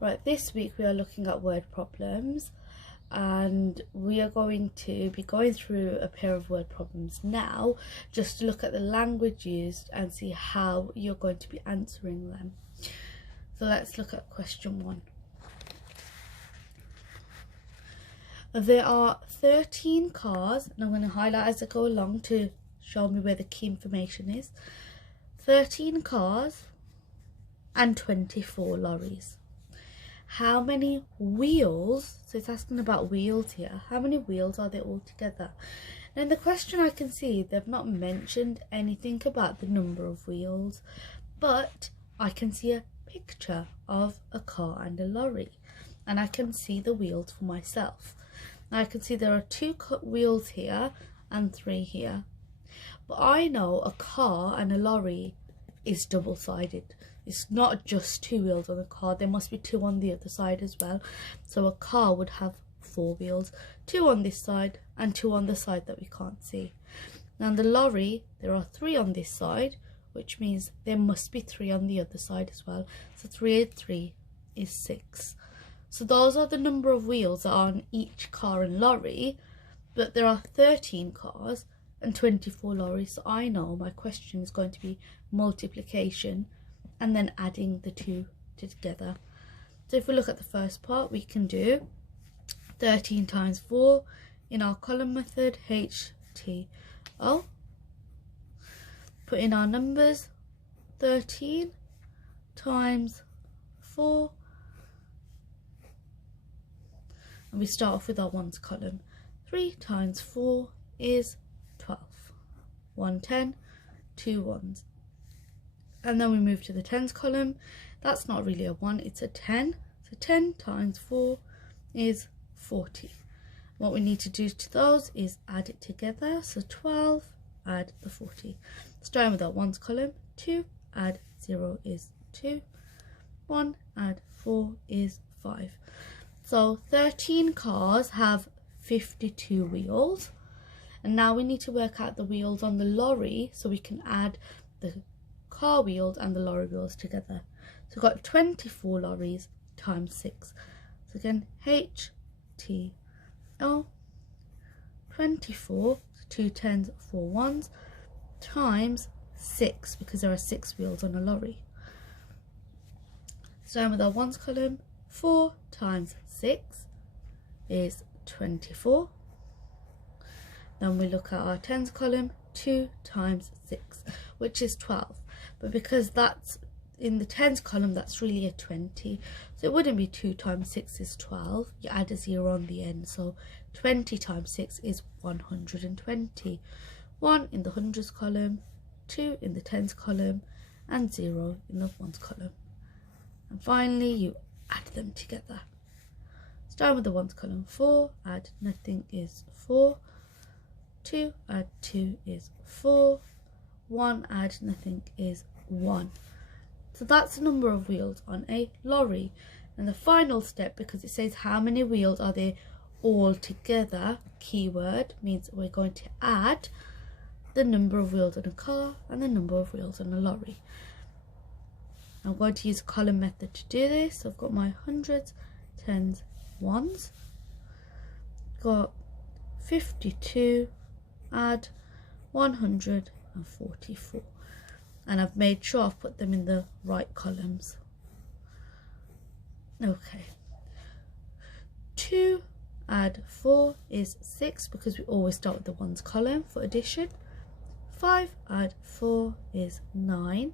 Right, this week we are looking at word problems, and we are going to be going through a pair of word problems now just to look at the language used and see how you're going to be answering them. So let's look at question 1. There are 13 cars, and I'm going to highlight as I go along to show me where the key information is. 13 cars and 24 lorries. How many wheels, so it's asking about wheels here, how many wheels are there all together? Now in the question I can see they've not mentioned anything about the number of wheels, but I can see a picture of a car and a lorry, and I can see the wheels for myself. Now I can see there are 2 wheels here and 3 here, but I know a car and a lorry is double-sided. It's not just 2 wheels on the car, there must be 2 on the other side as well. So a car would have 4 wheels, 2 on this side and 2 on the side that we can't see. Now on the lorry there are 3 on this side, which means there must be 3 on the other side as well. So 3 and 3 is 6. So those are the number of wheels that are on each car and lorry, but there are 13 cars and 24 lorries. So I know my question is going to be multiplication and then adding the 2 together. So if we look at the first part, we can do 13 times 4 in our column method, HTO. Put in our numbers, 13 times 4, and we start off with our ones column. 3 times 4 is 12. 1 10, 2 ones. And then we move to the tens column. That's not really a 1, it's a 10. So 10 times 4 is 40. What we need to do to those is add it together. So 12 add the 40. Starting with our ones column, 2 add 0 is 2. 1 add 4 is 5. So 13 cars have 52 wheels. And now we need to work out the wheels on the lorry so we can add the car wheels and the lorry wheels together. So we've got 24 lorries times 6. So again, HTO, 24, so 2 10s, 4 1s, times 6, because there are 6 wheels on a lorry. Starting with our ones column, 4 times 6 is 24. Then we look at our tens column, 2 times 6, which is 12. But because that's in the tens column, that's really a 20. So it wouldn't be 2 times 6 is 12. You add a 0 on the end. So 20 times 6 is 120. 1 in the hundreds column, 2 in the tens column, and 0 in the ones column. And finally, you add them together. Starting with the ones column, 4 add nothing is 4. 2 add 2 is 4. 1 add nothing is 1. So that's the number of wheels on a lorry. And the final step, because it says how many wheels are there all together, keyword, means we're going to add the number of wheels on a car and the number of wheels on a lorry. I'm going to use a column method to do this. So I've got my hundreds, tens, ones. Got 52 add 144, and I've made sure I've put them in the right columns. Okay, 2 add 4 is 6, because we always start with the ones column for addition. 5 add 4 is 9.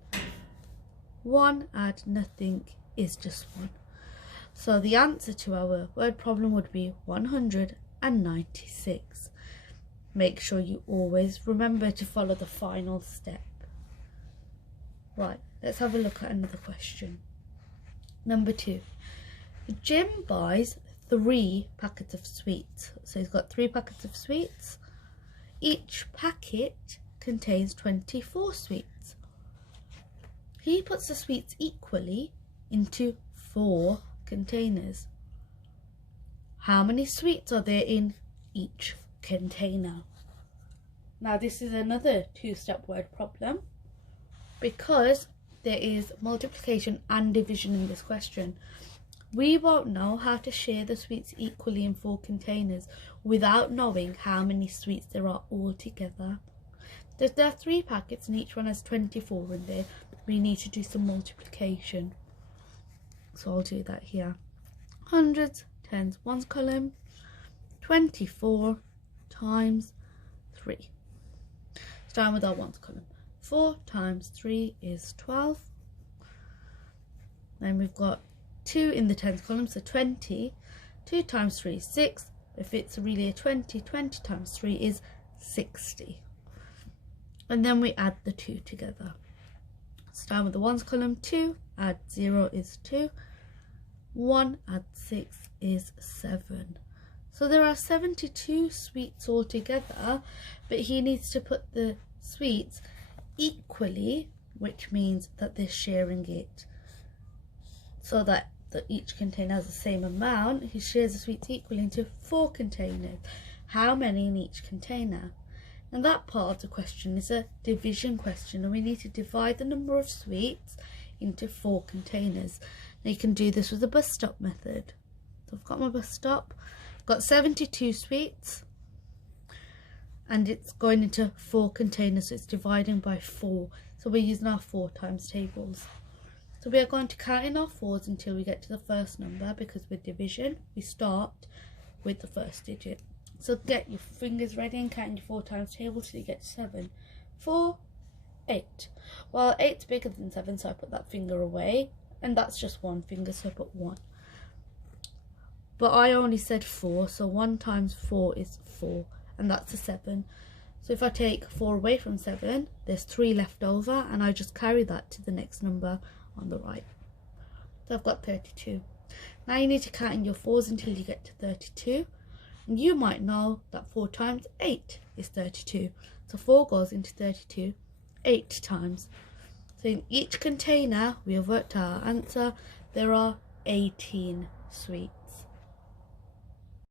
1 add nothing is just 1. So the answer to our word problem would be 196. Make sure you always remember to follow the final step. Right, let's have a look at another question. Number 2. Jim buys 3 packets of sweets. So he's got 3 packets of sweets. Each packet contains 24 sweets. He puts the sweets equally into 4 containers. How many sweets are there in each container? Now this is another 2-step word problem, because there is multiplication and division in this question. We won't know how to share the sweets equally in 4 containers without knowing how many sweets there are altogether. There are 3 packets and each one has 24 in there. We need to do some multiplication. So I'll do that here. Hundreds, tens, ones column, 24 times 3. Starting with our ones column. 4 times 3 is 12. Then we've got 2 in the tens column, so 20. 2 times 3 is 6. If it's really a 20, 20 times 3 is 60. And then we add the 2 together. Starting with the ones column, 2 add 0 is 2. 1 add 6 is 7. So there are 72 sweets altogether, but he needs to put the sweets equally, which means that they're sharing it. So that each container has the same amount, he shares the sweets equally into 4 containers. How many in each container? And that part of the question is a division question, and we need to divide the number of sweets into 4 containers. Now you can do this with the bus stop method. So I've got my bus stop, I've got 72 sweets, and it's going into 4 containers, so it's dividing by 4. So we're using our 4 times tables. So we are going to count in our 4s until we get to the first number, because with division we start with the first digit. So get your fingers ready and count in your 4 times table till you get to 7. 4, 8. Well, 8's bigger than 7, so I put that finger away, and that's just 1 finger, so I put 1. But I only said 4, so 1 times 4 is 4, and that's a 7. So if I take 4 away from 7, there's 3 left over, and I just carry that to the next number on the right. So I've got 32. Now you need to count in your 4s until you get to 32. And you might know that 4 times 8 is 32. So 4 goes into 32 8 times. So in each container, we have worked out our answer. There are 18 sweets.